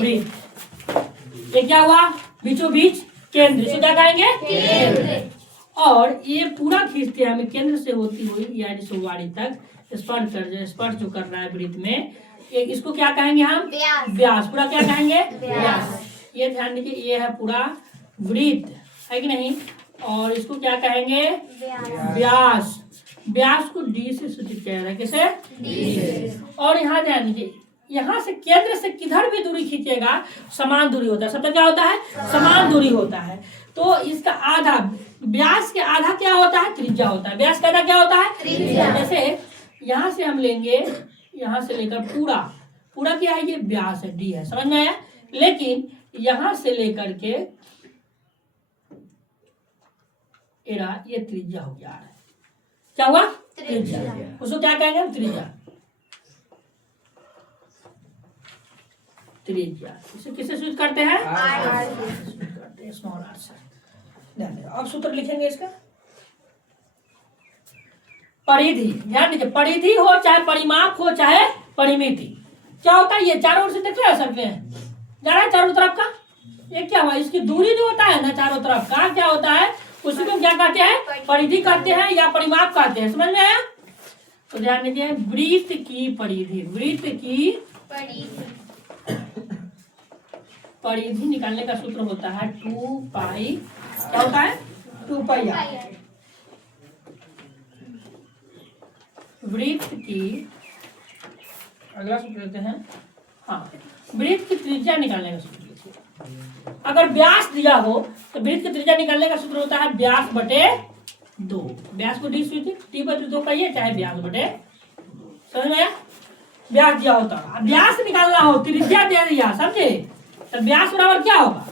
वृत्त। ये क्या हुआ? बीचों बीच केंद्र, इसको क्या कहेंगे? केंद्र। और ये पूरा खींचते हैं हमें केंद्र से होती हुई यानी सुवाड़ी तक स्पर्श जो कर रहा है वृत्त में, इसको क्या कहेंगे हम? व्यास। पूरा क्या कहेंगे? व्यास। ये ध्यान दीजिए, ये है पूरा वृत्त, है कि नहीं? और इसको क्या कहेंगे? व्यास। व्यास को डी से सूचित किया जाता है। किसे? डी से। और यहाँ ध्यान दीजिए, यहाँ से केंद्र से किधर भी दूरी खींचेगा समान दूरी होता है। सबका क्या होता है? समान दूरी होता है। तो इसका आधा, व्यास के आधा क्या होता है? त्रिज्या होता है। व्यास का आधा क्या होता है? त्रिज्या। जैसे यहाँ से हम लेंगे, यहाँ से लेकर पूरा क्या है? ये व्यास है, डी है, समझ में आया? लेकिन यहाँ से लेकर के ये त्रिज्या हो गया। क्या हुआ? त्रिज्या। उसको क्या कहेंगे हम? त्रिज्या। त्रिज्या इसे किससे सूचित करते हैं? स्मॉल आर से। अब सूत्र लिखेंगे इसका। परिधि, ध्यान दीजिए, परिधि हो चाहे परिमाप हो चाहे परिमिति, क्या होता है? ये चारों ओर से देख सकते हैं, जा रहा है चारों तरफ का। ये क्या हुआ? इसकी दूरी जो होता है ना चारों तरफ का, क्या होता है? उसी को क्या कहते हैं? परिधि कहते हैं या परिमाप कहते हैं। समझ में आया? तो ध्यान दीजिए, वृत्त की परिधि, वृत्त की परिधि निकालने का सूत्र होता है 2 पाई। क्या होता है? 2 पाई आर। वृत्त की, अगला सूत्र लेते हैं, हाँ, वृत्त की त्रिज्या निकालने का सूत्र। अगर व्यास दिया हो तो वृत्त की त्रिज्या निकालने का सूत्र होता है व्यास बटे 2। व्यास को डी बटे 2 कहिए, चाहे व्यास बटे, समझ में? व्यास दिया होता है, व्यास निकालना हो, त्रिज्या दे दिया, समझे? तो व्यास बराबर क्या होगा?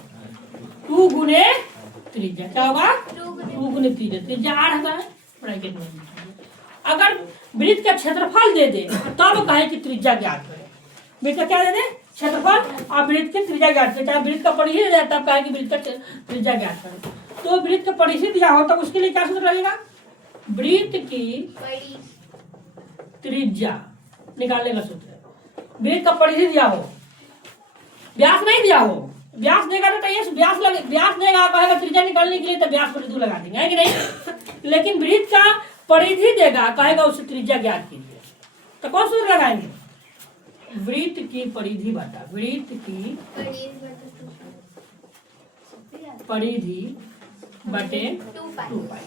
2 गुने त्रिज्या। क्या होगा? 2 गुने त्रिज्या। त्रिज्या आर होता है ब्रैकेट में। अगर वृत्त का क्षेत्रफल दे दे तब कहे कि त्रिज्या ज्ञात करें। वृत्त का क्या दे दे? क्षेत्रफल। और वृत्त की त्रिज्या ज्ञात करें। चाहे वृत्त का परिधि दे दे तब कहे कि वृत्त का त्रिज्या ज्ञात करें। तो वृत्त का परिधि दिया हो तो उसके लिए क्या सूत्र लगेगा? वृत्त की त्रिज्या निकालने का सूत्र। वृत्त का परिधि दिया हो, व्यास नहीं दिया हो, व्यास देगा तो ये व्यास देगा, कहेगा त्रिज्या निकालने के लिए तो व्यास पर 2 लगा देंगे, है कि नहीं? लेकिन वृत्त का परिधि देगा, कहेगा उससे त्रिज्या ज्ञात कीजिए, तो कौन सूत्र लगाएंगे? वृत्त की परिधि बटा वृत्त की परिधि बटे 2 पाई।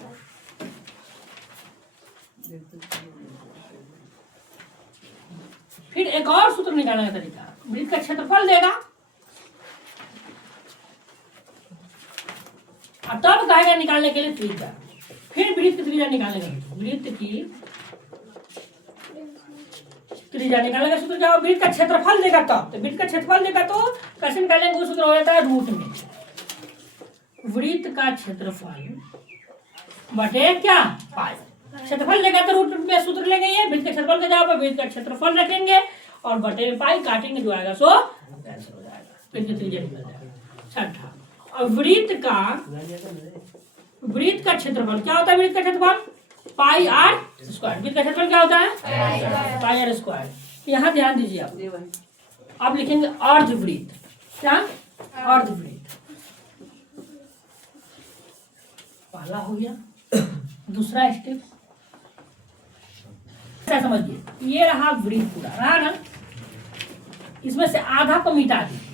फिर एक और सूत्र निकालने का तरीका, वृत्त का क्षेत्रफल देगा और तब कहेगा निकालने के लिए त्रिज्या। फिर वृत्त की त्रिज्या निकालने का, वृत्त की त्रिज्या निकालने का सूत्र क्या हो? वृत्त का क्षेत्रफल देगा तब, तो वृत्त का क्षेत्रफल देगा तो कैसे निकालेंगे? वो सूत्र हो जाता है रूट में वृत्त का क्षेत्रफल बटे क्या? पाई। क्षेत्रफल देगा तो रूट में सूत्र लेंगे, ये वृत्त का क्षेत्रफल के जगह पर वृत्त का क्षेत्रफल रखेंगे और बटे में पाई काटेंगे, जो आएगा सो कैंसिल हो जाएगा, वृत्त की त्रिज्या निकल जाएगा। छठा, और वृत्त का क्षेत्रफल क्या होता है? वृत्त का क्षेत्रफल पाई आर स्क्वायर। वृत्त का क्षेत्रफल क्या होता है? पाई आर स्क्वायर। यहाँ ध्यान दीजिए, आप लिखेंगे अर्धवृत्त। क्या? अर्धवृत्त। पहला हो गया। दूसरा स्टेप ऐसा समझिए, ये रहा वृत्त पूरा, रहा ना? इसमें से आधा को मिटा दीजिए।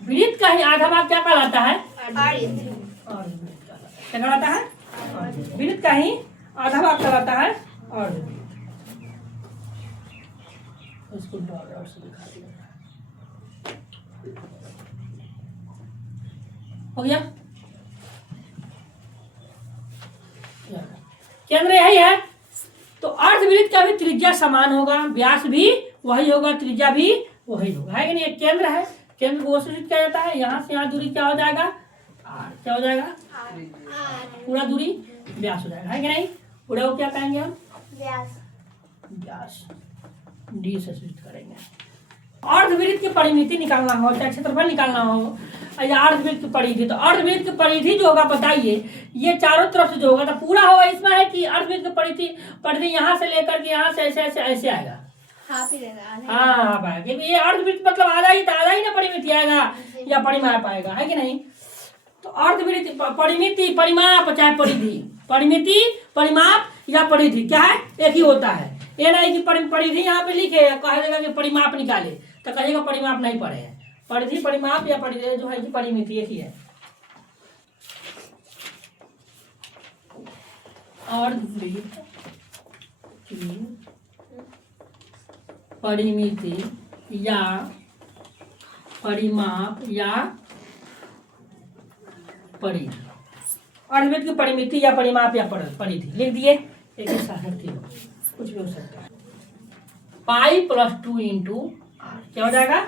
वृत्त का ही आधा भाग क्या कहलाता है? क्या कहलाता है? वृत्त का ही आधा भाग कहलाता है अर्धवृत्त। इसको डॉट से दिखा दिया, हो गया। केंद्र यही है, तो अर्धवृत्त का भी त्रिज्या समान होगा, व्यास भी वही होगा, त्रिज्या भी वही होगा, है कि नहीं? एक केंद्र है, केंद्र को सूचित किया जाता है। यहाँ से यहाँ दूरी क्या हो जाएगा? आर। क्या हो जाएगा? पूरा दूरी व्यास हो जाएगा, है कि नहीं? पूरा को क्या कहेंगे हम? व्यास। डी से सूचित करेंगे। अर्धवृत्त की परिमिति निकालना हो चाहे क्षेत्रफल निकालना हो या अर्धवृत्त की परिधि, तो अर्धवृत्त की परिधि जो होगा बताइए, ये चारों तरफ से जो होगा तो पूरा होगा। इसमें है कि अर्धवृत्त की परिधि यहाँ से लेकर के यहाँ से ऐसे ऐसे ऐसे आएगा, हाफ ही रहेगा। हाँ हाफ आएगा, क्योंकि ये अर्धवृत्त मतलब आधा ही ना परिमिति आएगा या परिमाप आएगा, है कि नहीं। तो अर्धवृत्त परिमिति परिमाप चाहे परिधि, परिमिति परिमाप या परिधि क्या है, एक ही होता है। ये नहीं कि परिधि यहाँ पे लिखे कहेगा कि परिमाप निकाले तो कहेगा परिमाप नहीं पढ़े हैं। परिधि परिमाप या परिधि जो है कि परिमिति एक ही है। अर्धवृत्त की परिमिति या परिमाप या परिधि, अर्धवृत्त की परिमिति या परिमाप या परिधि लिख दिए, एक ही सार्थक थी, कुछ भी हो सकता है। पाई प्लस 2 इंटू आर क्या हो जाएगा,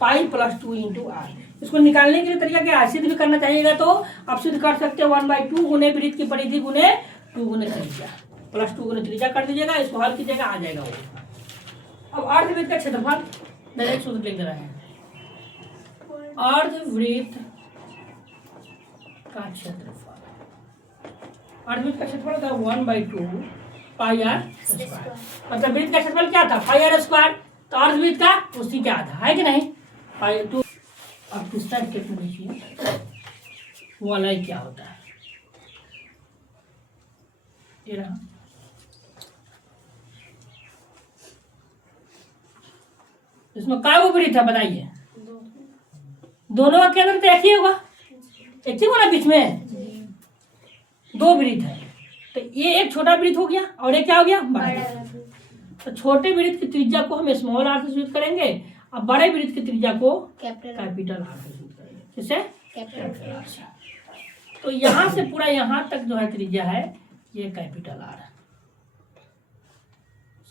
पाई प्लस 2 इंटू आर। इसको निकालने के लिए तरीका क्या है, सिद्ध भी करना चाहिएगा तो आप सिद्ध कर सकते हैं 1/2 गुने वृत्त की परिधि गुने 2 गुने त्रिज्या, प्लस 2 गुने त्रिज्या कर दीजिएगा, इसको हल कीजिएगा आ जाएगा वो। अब अर्धवृत्त का क्षेत्रफल डायरेक्ट सूत्र लिख दे रहे हैं, अर्धवृत्त का क्षेत्रफल, अर्धवृत्त का क्षेत्रफल होता है 1/2 पाई आर स्क्वायर, मतलब वृत्त का क्षेत्रफल क्या था पाई आर स्क्वायर, तो अर्धवृत्त का उसी का आधा है कि नहीं पाई 2। अब तीसरा स्टेटमेंट देखिए वलय क्या होता है, ये रहा इसमें काय वो वृत्त है बताइए, दोनों का केंद्र तो एक ही होगा, एक ही होगा बीच में, दो वृत्त है तो ये एक छोटा वृत्त हो गया और एक क्या हो गया बड़ा। तो छोटे वृत्त की त्रिज्या को हम स्मॉल आर से सूचित करेंगे और बड़े वृत्त की त्रिज्या को कैपिटल आर से सूचित करेंगे, किससे कैपिटल आर से। तो यहाँ से पूरा यहाँ तक जो है त्रिज्या है ये कैपिटल आर है,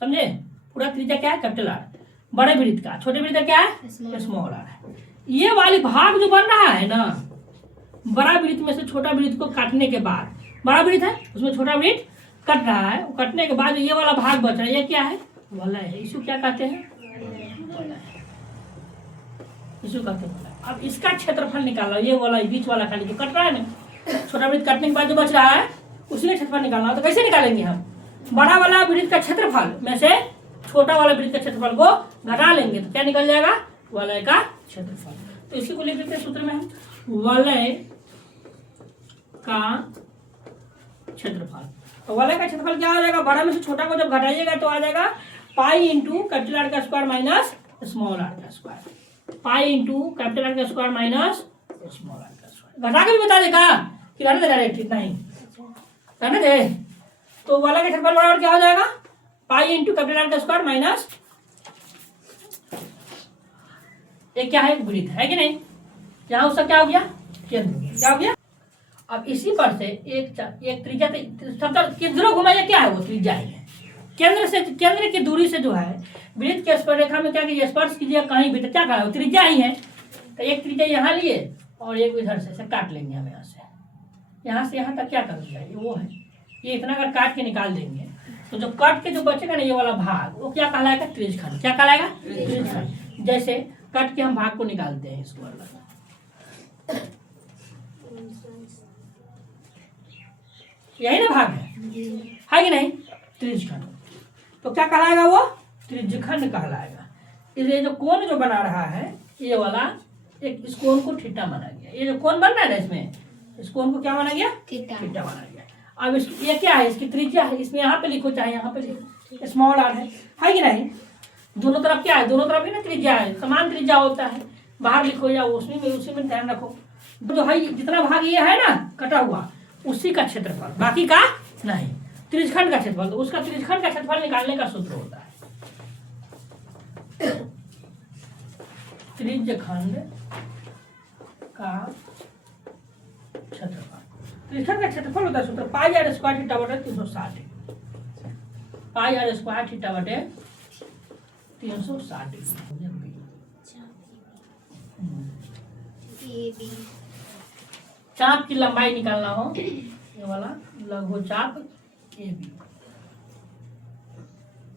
समझे, पूरा त्रिज्या क्या है कैपिटल आर, बड़े वृत्त का, छोटे वृत्त का क्या है स्मॉल आर है। ये वाली भाग जो बन रहा है ना, बड़ा वृत्त में से छोटा वृत्त को काटने के बाद, बड़ा वृत्त है उसमें छोटा वृत्त कट रहा है, कटने के बाद ये वाला भाग बच रहा है, ये क्या है वलय है, इसको क्या कहते हैं वलय, इसको कहते हैं वलय। अब इसका क्षेत्रफल निकालना, ये वाला बीच वाला खाली जो कट रहा है ना, छोटा वृत्त कटने के बाद जो बच रहा है उसी का क्षेत्रफल निकालना, तो कैसे निकालेंगे हम, बड़ा वाला वृत्त का क्षेत्रफल में से छोटा वाला वृत्त के क्षेत्रफल को घटा लेंगे तो क्या निकल जाएगा वलय का क्षेत्रफल। तो इसी को लिख देते हैं सूत्र में हम, वलय का क्षेत्रफल। तो वलय का क्षेत्रफल क्या आ जाएगा, बड़ा में से छोटा को जब घटाइएगा तो आ जाएगा पाई इंटू कैपिटल आर का स्क्वायर माइनस स्मॉल आर का square, pi into capital R का स्क्वायर माइनस स्मॉल आर का स्क्वायर। घटा के भी बता देगा कि रहने दे डायरेक्ट इतना ही रहने दे। तो वलय का क्षेत्रफल बराबर क्या हो जाएगा पाई इंटू कैपिटल आर का स्क्वायर माइनस एक क्या है वृत्त है कि नहीं, यहाँ उसका क्या हो गया केंद्र, क्या हो गया। अब इसी पर से एक त्रिज्या किधरों घुमाइए क्या है वो त्रिज्या ही है, केंद्र की दूरी से जो है वृत्त के स्पर्श रेखा में क्या कीजिए स्पर्श कीजिए कहीं भी तो क्या कहा त्रिज्या ही है। तो एक त्रिज्या यहाँ लिए और एक इधर से काट लेंगे हम यहाँ से यहाँ तक क्या कर दिया वो है, ये इतना अगर काट के निकाल देंगे तो जो कट के जो बचेगा ना ये वाला भाग वो क्या कहलाएगा त्रिज्यखंड, क्या कहलाएगा त्रिज्यखंड। जैसे कट के हम भाग को निकालते हैं इसको वाला, यही ना भाग है कि नहीं त्रिज्यखंड, तो क्या कहलाएगा वो त्रिज्यखंड कहलाएगा। इसलिए जो कोण जो बना रहा है ये वाला एक इस कोण को थीटा माना गया, ये जो कोण बन रहा है ना इसमें इस कोण को क्या माना गया थीटा माना गया। अब ये क्या है इसकी त्रिज्या है, इसमें यहाँ पे लिखो चाहे यहाँ पे लिखो स्मॉल आर है कि नहीं, दोनों तरफ क्या है दोनों तरफ ही ना त्रिज्या है, समान त्रिज्या होता है, बाहर लिखो या उसमें उसी में ध्यान रखो। जो है जितना भाग ये है ना कटा हुआ उसी का क्षेत्रफल बाकी का नहीं, त्रिज्यखंड का क्षेत्रफल, तो उसका त्रिज्यखंड का क्षेत्रफल निकालने का सूत्र होता है त्रिज्यखंड का क्षेत्रफल। त्रिज्यखंड का क्षेत्रफल होता है सूत्र पाई आर स्क्वायर थीटा बटे 360, पाई आर स्क्वायर थीटा बटे 360। चाप की लंबाई निकालना हो ये वाला लघु चाप ए बी,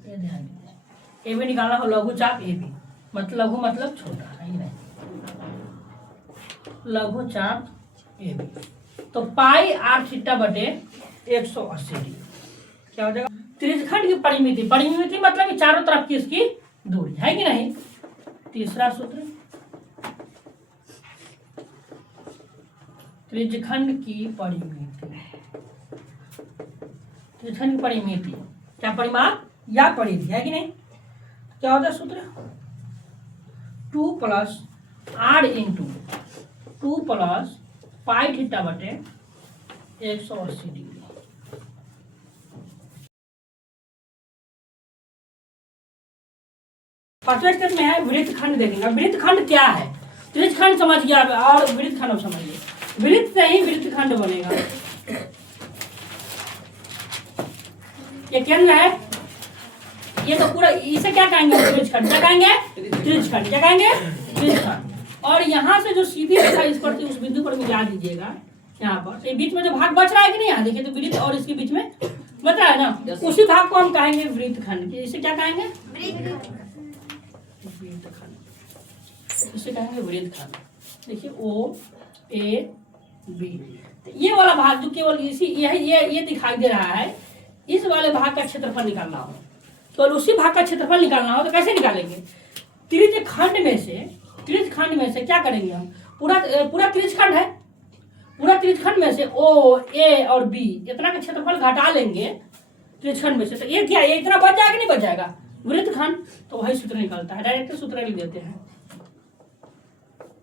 ये ध्यान दीजिए ए बी निकालना हो लघु चाप ए बी, मतलब लघु मतलब छोटा है नहीं, लघु चाप ए बी। तो पाई आर थीटा बटे 180 डिग्री क्या हो जाएगा। त्रिज्यखंड की परिमिति, परिमिति मतलब कि चारों तरफ की इसकी दूरी, है कि नहीं। तीसरा सूत्र, त्रिज्यखंड की परिमिति। त्रिज्यखंड की परिमिति क्या, परिमाप या परिधि, है कि नहीं। क्या होता है सूत्र, 2 plus R into 2 plus pi theta बटे 180 डिग्री। पांचवें स्टेप में है वृत्तखंड देखेंगे। वृत्तखंड क्या है, त्रिज्यखंड समझ गया और वृत्तखंड समझिए। वृत्त से ही वृत्तखंड बनेगा। ये केंद्र है, ये तो पूरा, इसे क्या कहेंगे, त्रिज्यखंड। क्या कहेंगे, त्रिज्यखंड। क्या कहेंगे, त्रिज्यखंड। और यहाँ से जो सीधी रेखा इस पर थी उस बिंदु पर मिला दीजिएगा यहाँ पर। ये बीच में जो भाग बच रहा है कि नहीं, यहाँ देखिए तो वृत्त और इसके बीच में बच रहा है ना, उसी भाग को हम कहेंगे वृत्तखंड। इसे क्या कहेंगे, वृत्तखंड। इसे कहेंगे वृत्तखंड। देखिए ओ ए बी, ये वाला भाग जो केवल इसी ये दिखाई दे रहा है, इस वाले भाग का क्षेत्रफल निकालना हो, केवल उसी भाग का क्षेत्रफल निकालना हो तो कैसे निकालेंगे, त्रिज्यखंड में से क्या करेंगे हम, पूरा त्रिज्यखंड है, पूरा त्रिज्यखंड में से ओ ए और बी इतना का क्षेत्रफल घटा लेंगे त्रिज्यखंड में से, तो ये क्या, ये इतना बच जाएगा नहीं बच जाएगा, वृत्तखंड। तो वही सूत्र निकलता है, डायरेक्ट सूत्र लिख देते हैं,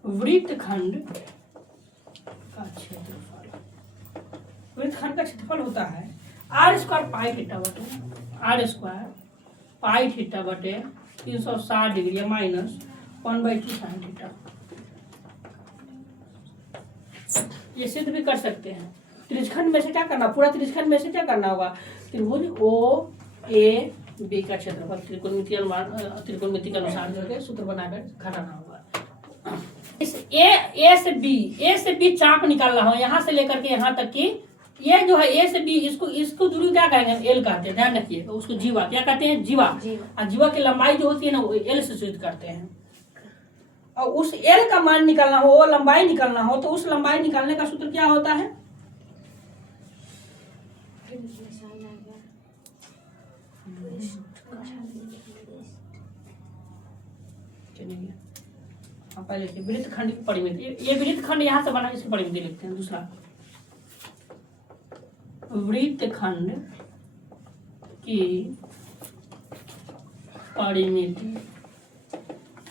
वृत्तखंड का क्षेत्रफल। वृत्तखंड का क्षेत्रफल होता है आर स्क्वायर पाई थीटा बटे 360 डिग्री माइनस 1/2 साइन थीटा। ये सिद्ध भी कर सकते हैं। त्रिज्यखंड में से क्या करना, पूरा त्रिज्यखंड में से क्या करना होगा, त्रिभुज ओ ए बी का क्षेत्रफल त्रिकोणमिति के अनुसार करके सूत्र बनाकर घटाना होगा। इस ए से बी चाप निकालना हो, यहाँ से लेकर के यहाँ तक की, ये जो है ए से बी, इसको दूरी क्या कहेंगे, एल कहते हैं, ध्यान रखिए। उसको जीवा क्या कहते हैं, जीवा। और जीवा की लंबाई जो होती है ना वो एल से सूचित करते हैं। और उस एल का मान निकालना हो, लंबाई निकालना हो, तो उस लंबाई निकालने का सूत्र क्या होता है, पहले वृत्तखंड की परिमिति। ये वृत्तखंड यहाँ से बना, इसकी परिमिति लिखते हैं। दूसरा, वृत्तखंड की परिमिति।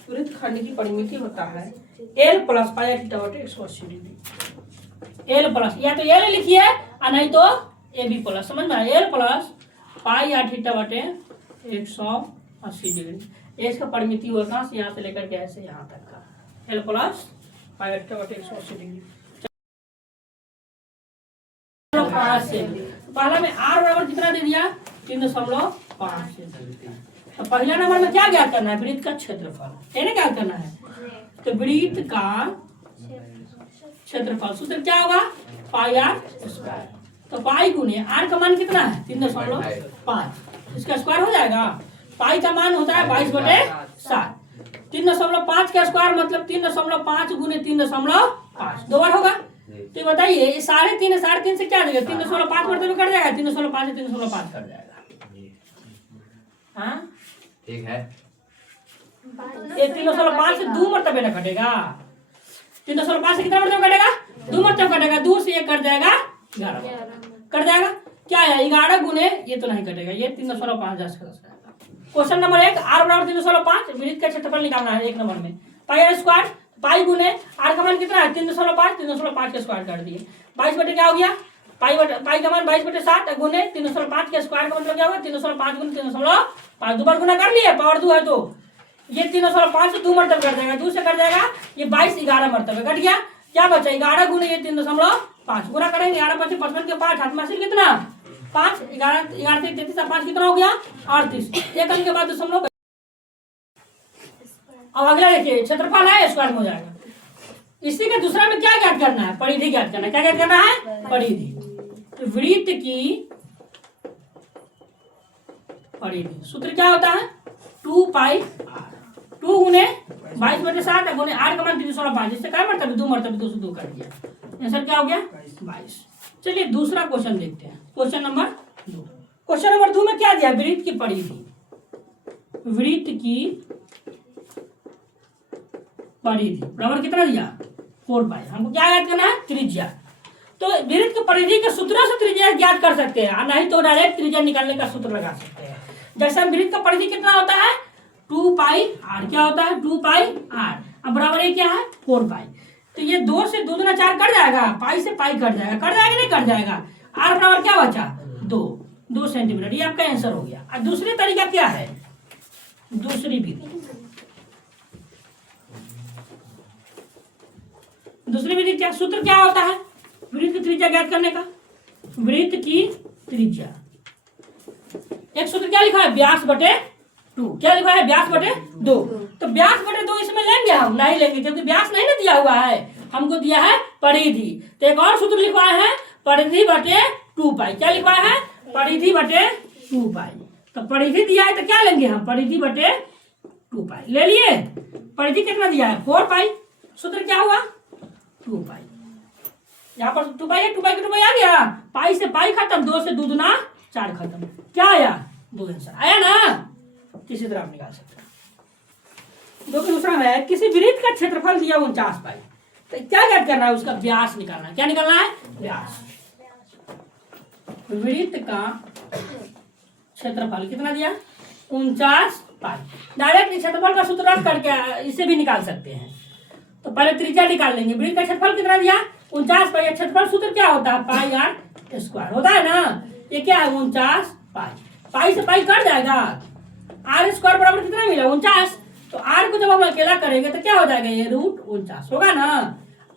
वृत्तखंड की परिमिति होता है एल प्लस पाई थीटा बटे 180 डिग्री। एल प्लस, या तो एल लिखिए और नहीं तो ए बी प्लस, समझ में, एल प्लस पाई या थीटा बटे 180 डिग्री। इसका परिमिति हुआ कहाँ से, यहाँ से लेकर के ऐसे यहाँ तक का, एल प्लस पाई थीटा बटे 180 डिग्री। पहला में आर बराबर कितना दे दिया, 3.5। तो पहला नंबर में क्या ज्ञात करना है, वृत्त का क्षेत्रफल, है ना, क्या करना है, तो वृत्त का क्षेत्रफल सूत्र क्या होगा, पाई आर स्क्वायर। तो पाई गुने आर का मान कितना है, 3.5, इसका स्क्वायर हो जाएगा। पाई का मान होता है 22/7, 3.5 का स्क्वायर मतलब 3.5 गुने 3.5, 2 बार होगा। तो बताइए 3.5 से क्या देगा, 3.5 मरतबे कट जाएगा, 3.5 से 3.5 कट जाएगा। हाँ ठीक है, ये 3.5 से 2 मरतबे ना कटेगा, 3.5 से कितना मरतबे कटेगा, 2 मरतबे कटेगा, 2 से 1 कट जाएगा, 11 कट जाएगा। क्या है 11 गुने, ये तो नहीं कटेगा, ये 3.5 10 का जाएगा। क्वेश्चन नंबर 1, आर बराबर 3.5, वृत्त का क्षेत्रफल निकालना है 1 नंबर में। पाई आर स्क्वायर, पाई गुने आर का मान कितना है 3.5, 3.5 का स्क्वायर कर दिए, 22 बटे क्या हो गया, पाई का मान 22/7 गुने 3.5 के स्क्वायर का मतलब क्या होगा, 3.5 गुने 3.5, 2 बार गुना कर लिए, पावर 2 है तो ये 3.5 से 2 मरतबे कट जाएगा, 2 से कट जाएगा, ये 22 11 मरतबे कट गया। क्या बचा, 11 गुने ये 3.5 गुना करेंगे, 11 बचे 55 के 5 हाथ में कितना 5, 11 से 33 5 कितना हो गया 38, एक अंक के बाद दशमलव। अब अगला देखिए क्षेत्रफल है, स्क्वायर हो जाएगा। इसी के दूसरा में क्या ज्ञात करना है, परिधि ज्ञात करना है। क्या ज्ञात करना है, परिधि। तो वृत्त की परिधि सूत्र क्या होता है, 2 पाई आर, 2 गुने 22/7 गुने आर का मान 3.5, इससे क्या मरतबे 2 मरतबे 2 से 2 कर दिया, आंसर क्या हो गया 22। चलिए दूसरा क्वेश्चन देखते हैं, क्वेश्चन नंबर 2। क्वेश्चन नंबर 2 में क्या दिया, वृत्त की परिधि। वृत्त की परिधि बराबर कितना दिया 4 पाई। हमको क्या याद करना है त्रिज्या। तो वृत्त की परिधि के सूत्रों से त्रिज्या ज्ञात कर सकते हैं, और नहीं तो डायरेक्ट त्रिज्या निकालने का सूत्र लगा सकते हैं। जैसे हम वृत्त का परिधि कितना होता है 2 पाई आर, क्या होता है 2 पाई आर। अब बराबर ये क्या है 4 पाई। तो ये 2 से 2 दूना 4 कट जाएगा, पाई से पाई कट जाएगा, कट जाएगा नहीं कट जाएगा। आर बराबर क्या बचा 2 सेंटीमीटर। ये आपका आंसर हो गया। और दूसरी तरीका क्या है, दूसरी विधि क्या सूत्र क्या होता है वृत्त की त्रिज्या ज्ञात करने का। वृत्त की त्रिज्या एक सूत्र क्या लिखा है व्यास बटे 2। क्या लिखा है व्यास बटे 2। तो व्यास बटे 2 इसमें लेंगे हम नहीं लेंगे, क्योंकि व्यास नहीं ना दिया हुआ है, हमको दिया है परिधि। तो एक और सूत्र लिखवाए हैं परिधि बटे 2 पाई। क्या लिखवाया है परिधि बटे 2 पाई। तो परिधि दिया है तो क्या लेंगे हम परिधि बटे 2 पाई ले लिए। परिधि कितना दिया है 4 पाई। सूत्र क्या हुआ 2 पाई। यहाँ पर 2 पाई 2 पाई की 2 पाई आ गया, पाई से पाई खत्म, 2 से 2 दूना 4 खत्म। क्या आया 2 आंसर आया ना। किसी तरह आप निकाल सकते हैं। जो कि दूसरा है किसी वृत्त का क्षेत्रफल दिया 49 पाई। तो क्या ज्ञात करना है उसका व्यास निकालना है। क्या निकालना है व्यास। वृत्त का क्षेत्रफल कितना दिया 49 पाई। डायरेक्ट क्षेत्रफल का सूत्र रख करके इसे भी निकाल सकते हैं। तो पहले त्रिज्या निकाल लेंगे। वृत्त का क्षेत्रफल कितना दिया 49 पाई। क्षेत्रफल सूत्र क्या होता है पाई आर स्क्वायर होता है ना। ये क्या है 49 पाई। पाई से पाई कट जाएगा, आर स्क्वायर बराबर कितना मिला 49। तो आर को जब हम अकेला करेंगे तो क्या हो जाएगा ये √49 होगा ना।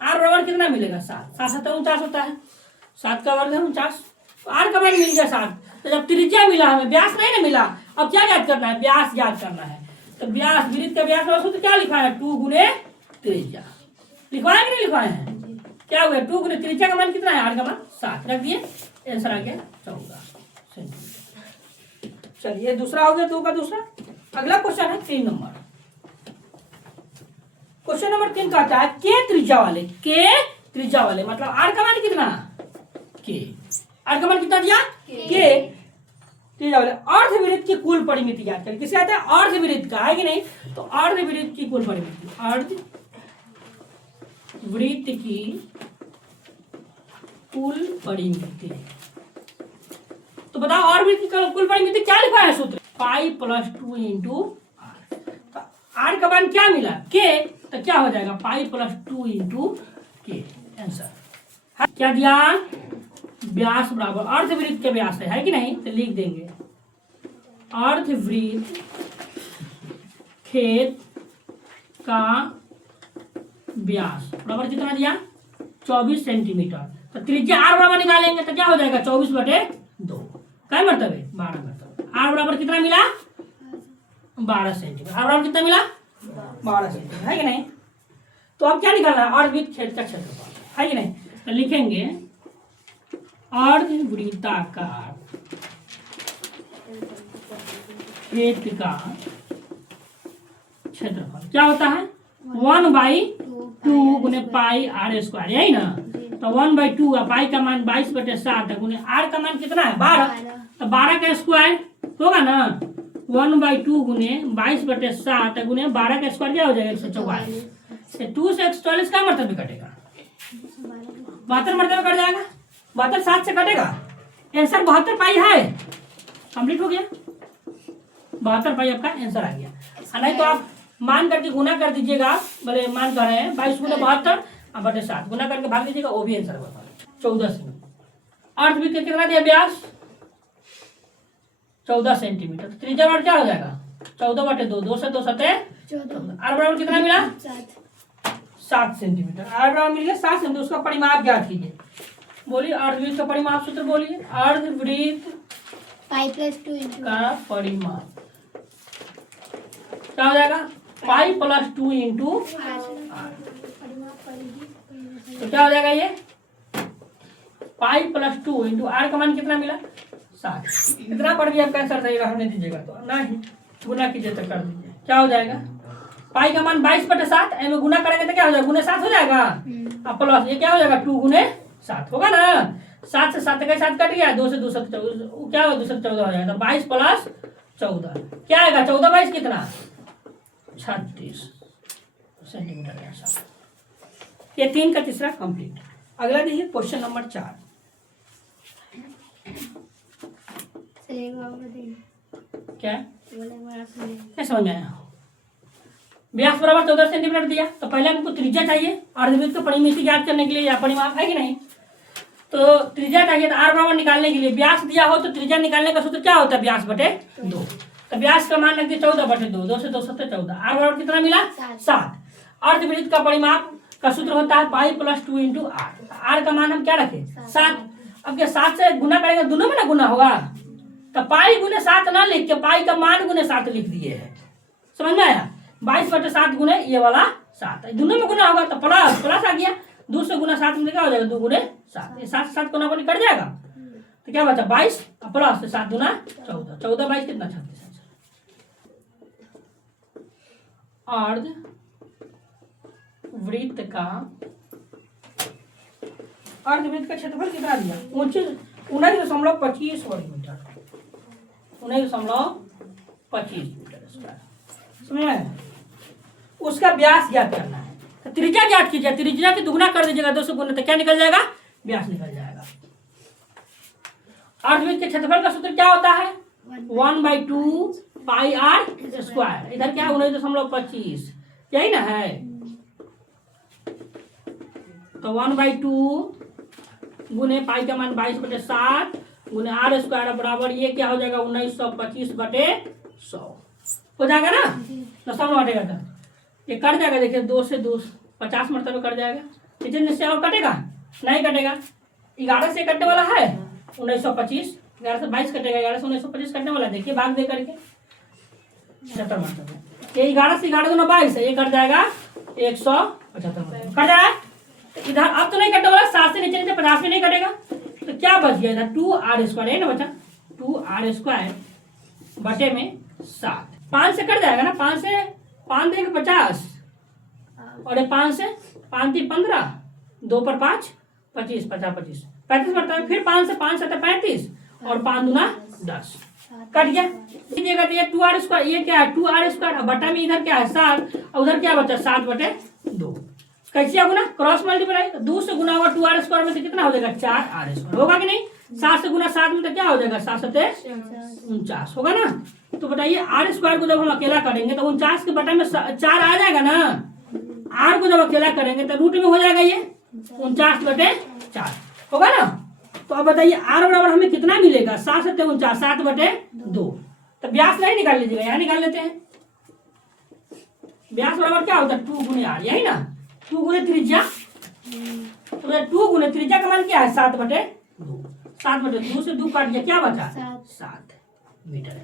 आर बराबर कितना मिलेगा 7। 7 7 49 होता है, 7 का वर्ग है 49। तो आर का मान मिल गया 7। तो जब त्रिज्या मिला हमें व्यास नहीं ना मिला, अब क्या ज्ञात करना है व्यास ज्ञात करना है। तो व्यास वृत्त का व्यास का सूत्र क्या लिखा है 2 गुने त्रिज्या। लिखवाए कि नहीं लिखवाए हैं। क्या हुआ 2 गुने त्रिज्या का मान कितना है आर का मान 7 रख दिए। आंसर आ गया 14 सेंटीमीटर। चलिए दूसरा हो गया 2 का दूसरा। अगला क्वेश्चन है 3 नंबर। क्वेश्चन नंबर 3 कहता है के त्रिज्या वाले मतलब आर का मान कितना के। आर का मान कितना दिया के त्रिज्या वाले अर्धवृत्त की कुल परिमिति ज्ञात करें। किसे आता है अर्धवृत्त का है कि नहीं। तो अर्धवृत्त की कुल परिमिति अर्धवृत्त की कुल परिमिति। तो बताओ अर्धवृत्त की कुल परिमिति क्या लिखा है सूत्र पाई प्लस 2 इंटू आर। तो आर का मान क्या मिला के, तो क्या हो जाएगा पाई प्लस 2 इंटू के। आंसर क्या दिया व्यास बराबर अर्धवृत्त के व्यास है कि नहीं। तो लिख देंगे अर्धवृत्त खेत का व्यास बराबर कितना दिया 24 सेंटीमीटर। तो त्रिज्या आर बराबर निकालेंगे तो क्या हो जाएगा 24 बटे 2। क्या मतलब है 12 मतलब। आर बराबर कितना मिला 12 सेंटीमीटर। आर बराबर कितना मिला 12 सेंटीमीटर है कि नहीं। तो अब क्या निकालना है अर्धवृत्त खेत का क्षेत्रफल है कि नहीं। तो लिखेंगे अर्धवृत्ताकार खेत का क्षेत्रफल क्या होता है 1/2 गुने पाई आर स्क्वायर यही ना। तो 1/2 पाई का मान 22 बटे 7 गुने आर का मान कितना है 12। तो 12 का स्क्वायर होगा ना 1/2 गुने 22 बटे 7 गुने 12 का स्क्वायर क्या हो जाएगा 144। 2 से 144 का मतलब कटेगा 72 मतलब कट जाएगा। 72 7 से कटेगा। आंसर 72 पाई है। कंप्लीट हो गया 72 पाई आपका आंसर आ गया। नहीं तो आप मान करके गुना कर दीजिएगा। बोले मान कर रहे हैं 22 गुना 72 बटे 7 गुना करके भाग दीजिएगा वो भी आंसर बता 14 सेंटीमीटर। अर्धवृत्त कितना दिया व्यास 14 सेंटीमीटर। तो त्रिज्या बराबर क्या हो जाएगा 14 बटे 2 2 से 2 सते 14। आर बराबर कितना मिला 7 सेंटीमीटर। आर बराबर मिल गया 7 सेंटीमीटर। उसका परिमाप ज्ञात कीजिए। बोलिए अर्धवृत्त का परिमाप सूत्र बोलिए। अर्धवृत्त पाई प्लस 2 का परिमाप क्या हो जाएगा पाई प्लस 2 इंटू तो क्या हो जाएगा ये पाई प्लस 2 इंटू आर का मान कितना मिला 7। इतना पर भी आपका आंसर सही रहने दीजिएगा तो नहीं गुना कीजिए तो कर दीजिए। क्या हो जाएगा पाई का मान 22 बटे 7 में गुना करेंगे तो क्या हो जाएगा गुने 7 हो जाएगा। अब प्लस ये क्या हो जाएगा 2 गुने 7 होगा ना। 7 से 7 का 7 कट गया 2 से 2 क्या होगा 2 से 14 हो जाएगा। तो 22 प्लस 14 क्या आएगा 14 बाईस कितना 36 सेंटीमीटर ऐसा। ये 3 का तीसरा कंप्लीट। अगला देखिए क्वेश्चन नंबर 4। क्या समझ में आया? व्यास बराबर 14 सेंटीमीटर दिया तो पहले हमको त्रिज्या चाहिए अर्धवृत्त का परिमिति ज्ञात करने के लिए या परिमाप है कि नहीं। तो त्रिज्या चाहिए तो आर बराबर निकालने के लिए व्यास दिया हो तो त्रिज्या निकालने का सूत्र क्या होता है व्यास बटे 2। तो व्यास का मान रख दिया 14 बटे 2, 2 से 2 7 14। आर बराबर कितना मिला 7। अर्धवृत्त का परिमाप का सूत्र होता है pi plus 2 into R. R का मान हम क्या रखे 7। अब क्या 7 से गुना करेंगे दोनों में ना गुना होगा तो पाई गुने 7 ना लिख के पाई का मान गुने 7 लिख दिए है। समझ में आया? 22 बटे 7 गुने ये वाला 7 दोनों में गुना होगा तो प्लस प्लस आ गया। 2 से गुना 7 में क्या हो जाएगा 2 गुने 7। ये 7 7 गुना कट जाएगा तो क्या बचा 22 प्लस 7 गुना 14। 14 22 कितना 36। अर्ध वृत्त का अर्धवृत्त का क्षेत्रफल कितना दिया 19.25 वर्ग मीटर 19.25 मीटर स्क्वायर। समझ में? उसका व्यास ज्ञात करना है तो त्रिज्या ज्ञात कीजिए। त्रिज्या की दुगुना कर दीजिएगा 200 गुना तो क्या निकल जाएगा व्यास निकल जाएगा। अर्धवृत्त के क्षेत्रफल का सूत्र क्या होता है 1/2 पाई आर स्क्वायर। इधर क्या है 19.25 यही ना है। तो 1/2 गुने पाई का मान 22 बटे 7 गुने आर स्क्वायर बराबर ये क्या हो जाएगा 1925 बटे 100 हो जाएगा ना। दशमलव हटेगा था ये कट जाएगा। देखिए 2 से 2 50 मरतबे कट जाएगा। कितने से और कटेगा नहीं कटेगा। 11 से कटने वाला है 1925। 11 से 22 कटेगा 11 से 1925 कटने वाला है। देखिए भाग दे करके 70 मरतबे। ये 11 से 11 दूना 22 है ये कट जाएगा 175 मरतबे कट जाएगा। इधर अब तो नहीं कटने वाला 7 से नीचे 50 में नहीं कटेगा तो क्या बच गया इधर 2r स्क्वायर है ना बचा 2r स्क्वायर बटे में 7। 5 से कट जाएगा ना 5 से 5 देंगे 50 और 5 से 5 3 15 2 पर 5 25 50 25 35 बढ़ता है। फिर 5 से 5 7 35 और 5 दूना 10 कट गया। लीजिएगा तो ये 2r स्क्वायर ये क्या है 2r स्क्वायर बटा में इधर क्या है 7 और उधर क्या बचा 7 बटे 2। कैसे गुना क्रॉस मल्टीप्लाई 2 से गुना होगा 2r स्क्वायर में तो कितना हो जाएगा 4r स्क्वायर होगा कि नहीं। 7 से गुना 7 में तो क्या हो जाएगा 7 7 49 होगा ना। तो बताइए आर स्क्वायर को जब हम अकेला करेंगे तो 49 के बटा में 4 आ जाएगा ना। आर को जब अकेला करेंगे तो रूट में हो जाएगा ये 49 बटे 4 होगा ना। तो अब बताइए आर बराबर हमें कितना मिलेगा 7 7 49 7 बटे 2। तो व्यास नहीं निकाल लीजिएगा यहाँ निकाल लेते हैं। व्यास बराबर क्या होता है 2 गुने आर यही ना 2 गुने त्रिज्या। तो 2 गुने त्रिज्या का मान क्या है 7 बटे 2। 7 बटे 2 से 2 काट दिया क्या बचा 7 मीटर।